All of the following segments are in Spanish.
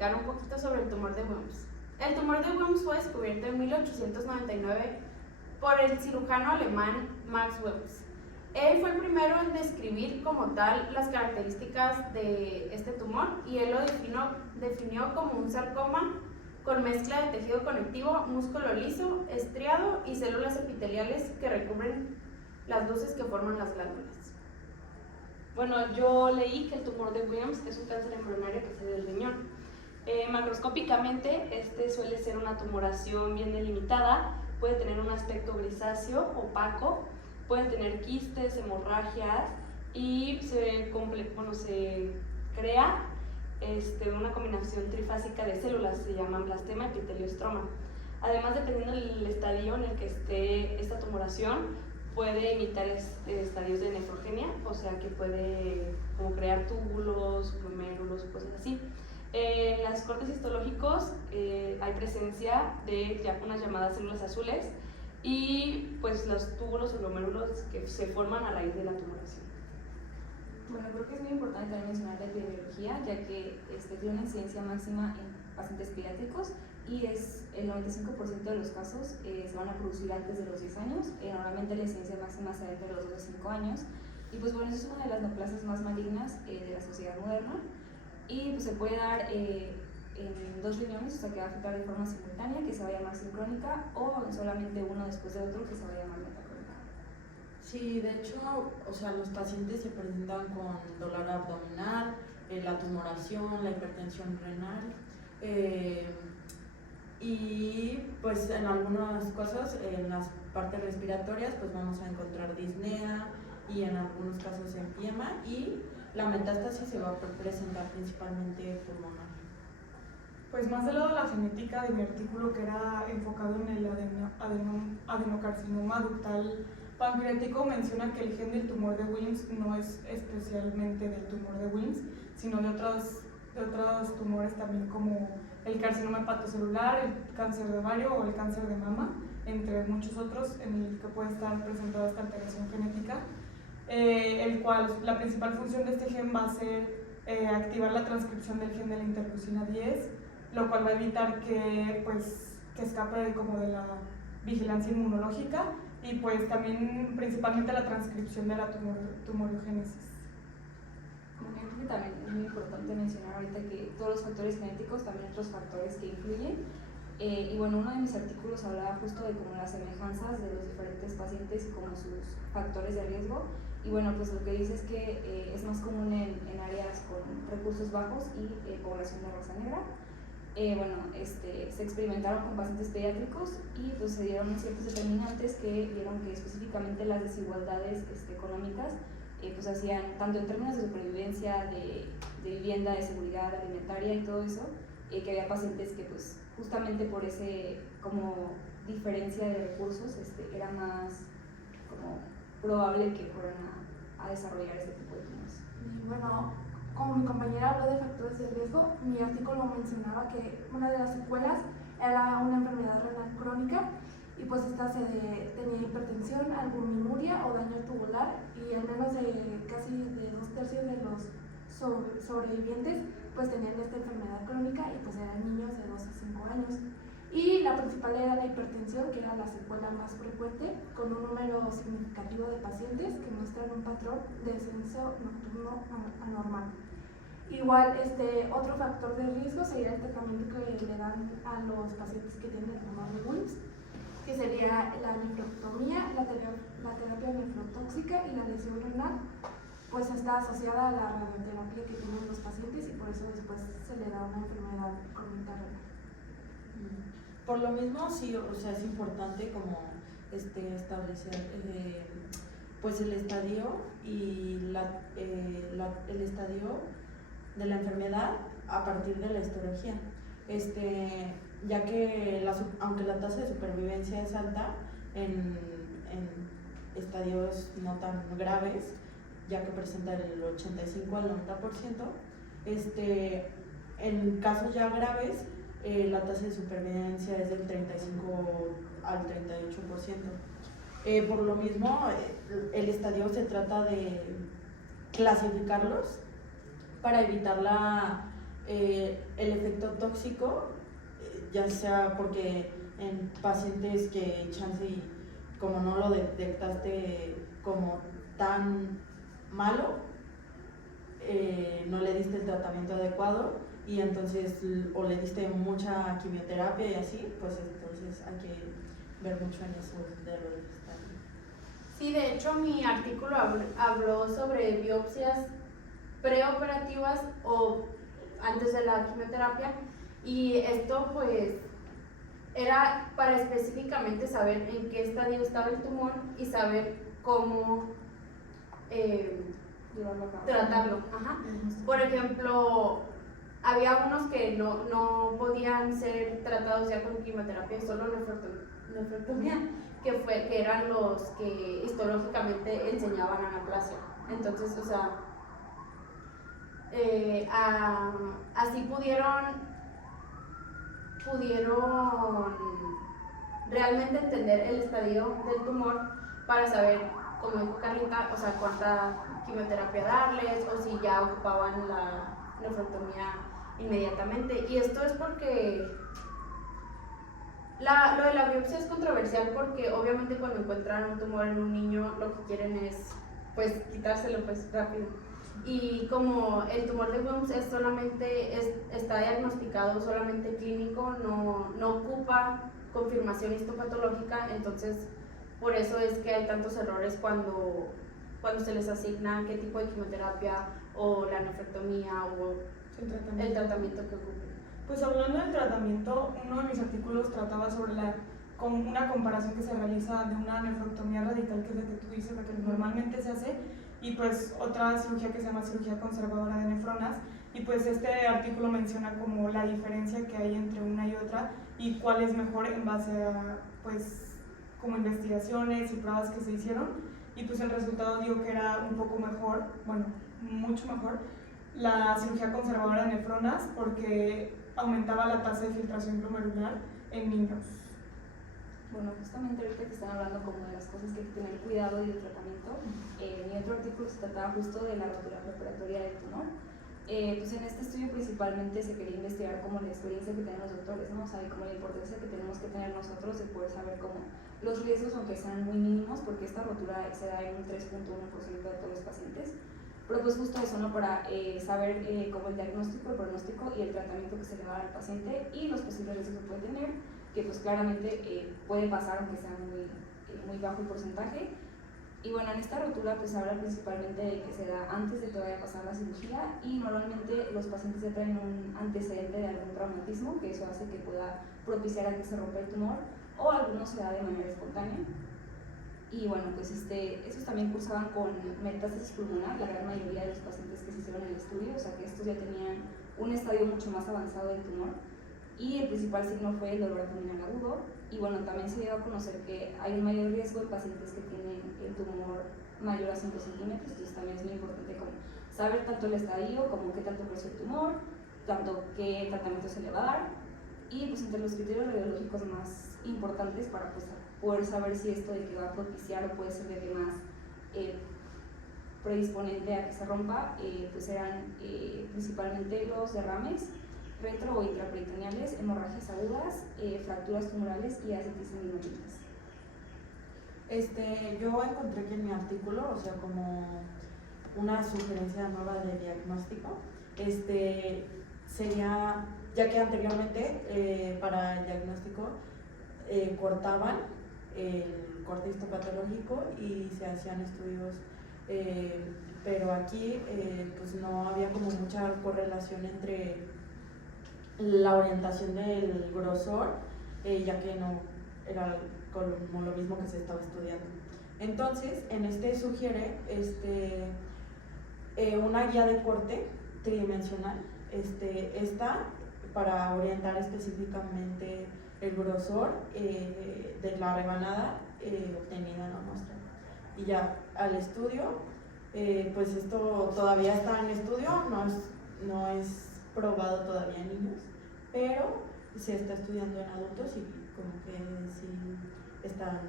platicar un poquito sobre el tumor de Wilms. El tumor de Wilms fue descubierto en 1899 por el cirujano alemán Max Wilms. Él fue el primero en describir como tal las características de este tumor y él lo definió como un sarcoma con mezcla de tejido conectivo, músculo liso, estriado y células epiteliales que recubren las luces que forman las glándulas. Bueno, yo leí que el tumor de Wilms es un cáncer embrionario que se da del riñón. Macroscópicamente, este suele ser una tumoración bien delimitada, puede tener un aspecto grisáceo, opaco, puede tener quistes, hemorragias y se crea una combinación trifásica de células, se llaman blastema, epitelio, estroma. Además, dependiendo del estadio en el que esté esta tumoración, puede imitar estadios de nefrogenia, o sea que puede como crear túbulos, glomérulos, cosas así. En los cortes histológicos hay presencia de unas llamadas células azules y pues los túbulos o glomérulos que se forman a raíz de la tumoración. Bueno, creo que es muy importante también mencionar la epidemiología, ya que tiene una incidencia máxima en pacientes pediátricos y es el 95% de los casos se van a producir antes de los 10 años. Normalmente la incidencia máxima se da entre los 2 a 5 años. Y pues bueno, eso es una de las neoplasias más malignas de la sociedad moderna. Y pues se puede dar en 2 riñones, o sea que va a afectar de forma simultánea, que se va a llamar sincrónica, o en solamente uno después de otro, que se va a llamar metacrónica. Sí, de hecho, o sea, los pacientes se presentan con dolor abdominal, la tumoración, la hipertensión renal, y pues en algunas cosas, en las partes respiratorias, pues vamos a encontrar disnea y en algunos casos empiema, y la metástasis se va a presentar principalmente pulmonar. Pues más del lado de la genética de mi artículo, que era enfocado en el adenocarcinoma ductal pancreático, menciona que el gen del tumor de Wilms no es especialmente del tumor de Wilms, sino de otros tumores también, como el carcinoma hepatocelular, el cáncer de ovario o el cáncer de mama, entre muchos otros en el que puede estar presentada esta alteración genética, el cual la principal función de este gen va a ser activar la transcripción del gen de la interleucina 10, lo cual va a evitar que escape como de la vigilancia inmunológica y pues también principalmente la transcripción de la tumorigénesis. Bueno, yo creo que también es muy importante mencionar ahorita que todos los factores genéticos, también otros factores que influyen. Y bueno, uno de mis artículos hablaba justo de como las semejanzas de los diferentes pacientes y como sus factores de riesgo. Y bueno, pues lo que dice es que es más común en áreas con recursos bajos y población de raza negra. Se experimentaron con pacientes pediátricos y pues se dieron ciertos determinantes que vieron que específicamente las desigualdades económicas pues hacían, tanto en términos de supervivencia, de vivienda, de seguridad alimentaria y todo eso, que había pacientes que pues justamente por ese como diferencia de recursos era más como probable que fueran a desarrollar este tipo de tumores. Y bueno, como mi compañera habló de factores de riesgo, mi artículo mencionaba que una de las secuelas era una enfermedad renal crónica y pues esta tenía hipertensión, albuminuria o daño tubular, y al menos casi de 2/3 de los sobrevivientes pues tenían esta enfermedad crónica y pues eran niños de 2 a 5 años. Y la principal era la hipertensión, que era la secuela más frecuente, con un número significativo de pacientes que muestran un patrón de descenso nocturno anormal. Igual, otro factor de riesgo sería el tratamiento que le dan a los pacientes que tienen el tumor de Wilms, que sería la nefrectomía, la terapia nefrotóxica y la lesión renal, pues está asociada a la radioterapia que tienen los pacientes y por eso después se le da una enfermedad crónica renal. Por lo mismo, sí, o sea, es importante como establecer pues el estadio y el estadio de la enfermedad a partir de la histología, ya que aunque la tasa de supervivencia es alta en estadios no tan graves, ya que presenta el 85 al 90%, en casos ya graves la tasa de supervivencia es del 35 al 38%. Por lo mismo, el estadio se trata de clasificarlos para evitar el efecto tóxico, ya sea porque en pacientes que chance y como no lo detectaste como tan malo, no le diste el tratamiento adecuado y entonces o le diste mucha quimioterapia y así, pues entonces hay que ver mucho en eso de lo del estadio. Sí, de hecho mi artículo habló sobre biopsias preoperativas o antes de la quimioterapia, y esto pues era para específicamente saber en qué estadio estaba el tumor y saber cómo tratarlo. Ajá. Por ejemplo, había unos que no podían ser tratados ya con quimioterapia, solo nefrectomía, que eran los que histológicamente enseñaban anaplasia. Entonces, o sea, así pudieron realmente entender el estadio del tumor para saber, como dijo Carlita, o sea, cuánta quimioterapia darles o si ya ocupaban la nefrectomía inmediatamente. Y esto es porque lo de la biopsia es controversial, porque obviamente cuando encuentran un tumor en un niño lo que quieren es pues quitárselo pues rápido. Y como el tumor de Wilms está diagnosticado solamente clínico, no ocupa confirmación histopatológica, entonces por eso es que hay tantos errores cuando se les asigna qué tipo de quimioterapia o la nefrectomía o el tratamiento que ocupen. Pues hablando del tratamiento, uno de mis artículos trataba sobre una comparación que se realiza de una nefrectomía radical, que es la que tú dices, la que normalmente se hace, y pues otra cirugía que se llama cirugía conservadora de nefronas, y pues este artículo menciona como la diferencia que hay entre una y otra y cuál es mejor en base a pues como investigaciones y pruebas que se hicieron, y pues el resultado dio que era un poco mejor, bueno, mucho mejor, la cirugía conservadora de nefronas, porque aumentaba la tasa de filtración glomerular en niños. Bueno, justamente ahorita que están hablando como de las cosas que hay que tener cuidado y de tratamiento, mi otro artículo se trataba justo de la rotura preoperatoria del tumor. Pues en este estudio principalmente se quería investigar como la experiencia que tienen los doctores, ¿no? O sea, y como la importancia que tenemos que tener nosotros de poder saber como los riesgos, aunque sean muy mínimos, porque esta rotura se da en un 3.1% de todos los pacientes. Pero pues justo eso, ¿no? Para saber como el diagnóstico, el pronóstico y el tratamiento que se le va a dar al paciente y los posibles riesgos que puede tener, que pues claramente puede pasar aunque sea muy bajo el porcentaje. Y bueno, en esta rotura pues se habla principalmente de que se da antes de todavía pasar la cirugía, y normalmente los pacientes ya traen un antecedente de algún traumatismo, que eso hace que pueda propiciar a que se rompa el tumor, o algunos se da de manera espontánea. Y bueno, pues estos también cursaban con metástasis pulmonar, la gran mayoría de los pacientes que se hicieron en el estudio, o sea que estos ya tenían un estadio mucho más avanzado del tumor, y el principal signo fue el dolor abdominal agudo. Y bueno, también se dio a conocer que hay un mayor riesgo en pacientes que tienen el tumor mayor a 5 centímetros, entonces también es muy importante como saber tanto el estadio como qué tanto creció el tumor, tanto qué tratamiento se le va a dar, y pues entre los criterios radiológicos más importantes para pues poder saber si esto de que va a propiciar o puede ser de que más predisponente a que se rompa, pues eran principalmente los derrames retro o intraperitoneales, hemorragias agudas, fracturas tumorales y ascitis seminolíticas. Yo encontré que en mi artículo, o sea, como una sugerencia nueva de diagnóstico, sería, ya que anteriormente para el diagnóstico cortaban el corte histopatológico y se hacían estudios, pero aquí pues no había como mucha correlación entre la orientación del grosor, ya que no era como lo mismo que se estaba estudiando. Entonces, en sugiere una guía de corte tridimensional, esta para orientar específicamente el grosor de la rebanada obtenida en la muestra. Y ya al estudio, pues esto todavía está en estudio, no es probado todavía en niños, pero se está estudiando en adultos y como que sí están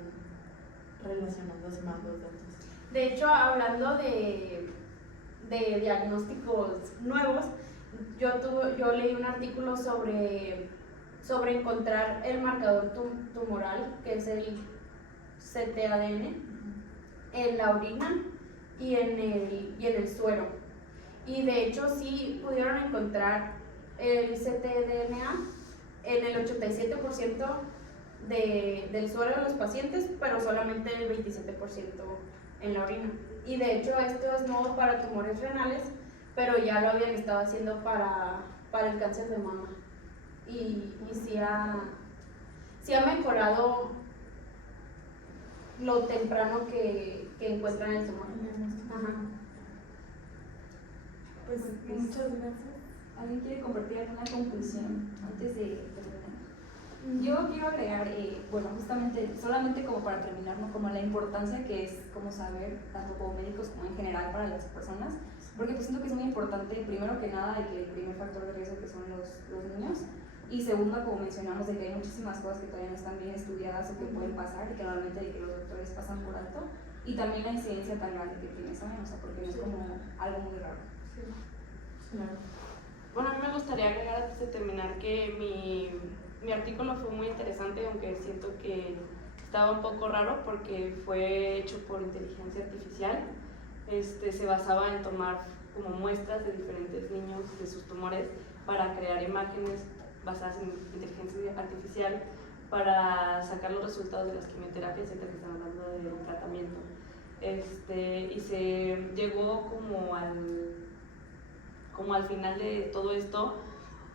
relacionándose más los datos. De hecho, hablando de diagnósticos nuevos, yo leí un artículo sobre encontrar el marcador tumoral, que es el ctADN, en la orina y en el suero. Y de hecho sí pudieron encontrar el ctDNA en el 87% del suero de los pacientes, pero solamente el 27% en la orina. Y de hecho esto es nuevo para tumores renales, pero ya lo habían estado haciendo para el cáncer de mama. Y sí ha mejorado lo temprano que encuentran el tumor. Ajá. Pues muchas gracias. ¿Alguien quiere compartir alguna conclusión antes de terminar? Yo quiero agregar, bueno, justamente, solamente como para terminar, ¿no? Como la importancia que es como saber, tanto como médicos como en general para las personas, porque pues siento que es muy importante, primero que nada, de que el primer factor de riesgo que son los niños, y segundo, como mencionamos, de que hay muchísimas cosas que todavía no están bien estudiadas o que pueden pasar y que normalmente de que los doctores pasan por alto, y también la incidencia tan grande que tiene, ¿saben? O sea, porque no es como algo muy raro. Claro. Bueno, a mí me gustaría agregar antes de terminar que mi artículo fue muy interesante, aunque siento que estaba un poco raro porque fue hecho por inteligencia artificial. Se basaba en tomar como muestras de diferentes niños de sus tumores para crear imágenes basadas en inteligencia artificial para sacar los resultados de las quimioterapias, ya que están hablando de un tratamiento. Y se llegó como al final de todo esto,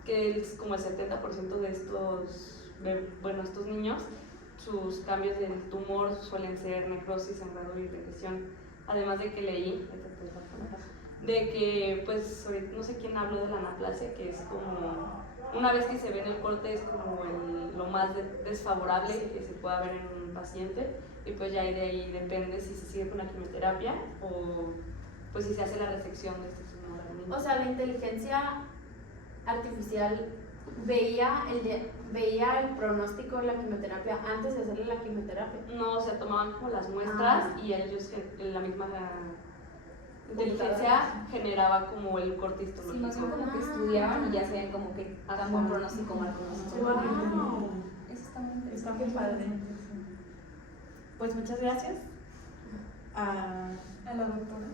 que es como el 70% de estos niños, sus cambios del tumor suelen ser necrosis, sangrado y regresión. Además de que leí, de que, pues, no sé quién habló de la anaplasia, que es como, una vez que se ve en el corte, es como lo más desfavorable que se pueda ver en un paciente, y pues ya de ahí depende si se sigue con la quimioterapia o pues si se hace la resección de este tumor al niño. O sea, la inteligencia artificial veía el pronóstico de la quimioterapia antes de hacerle la quimioterapia. No, o sea, tomaban como las muestras y ellos, la misma inteligencia generaba como el corte Sí, histológico. más bien como que estudiaban y ya sabían como que tan buen pronóstico o mal pronóstico. Wow. Eso está muy interesante. Está muy padre. Pues muchas gracias. A la doctora.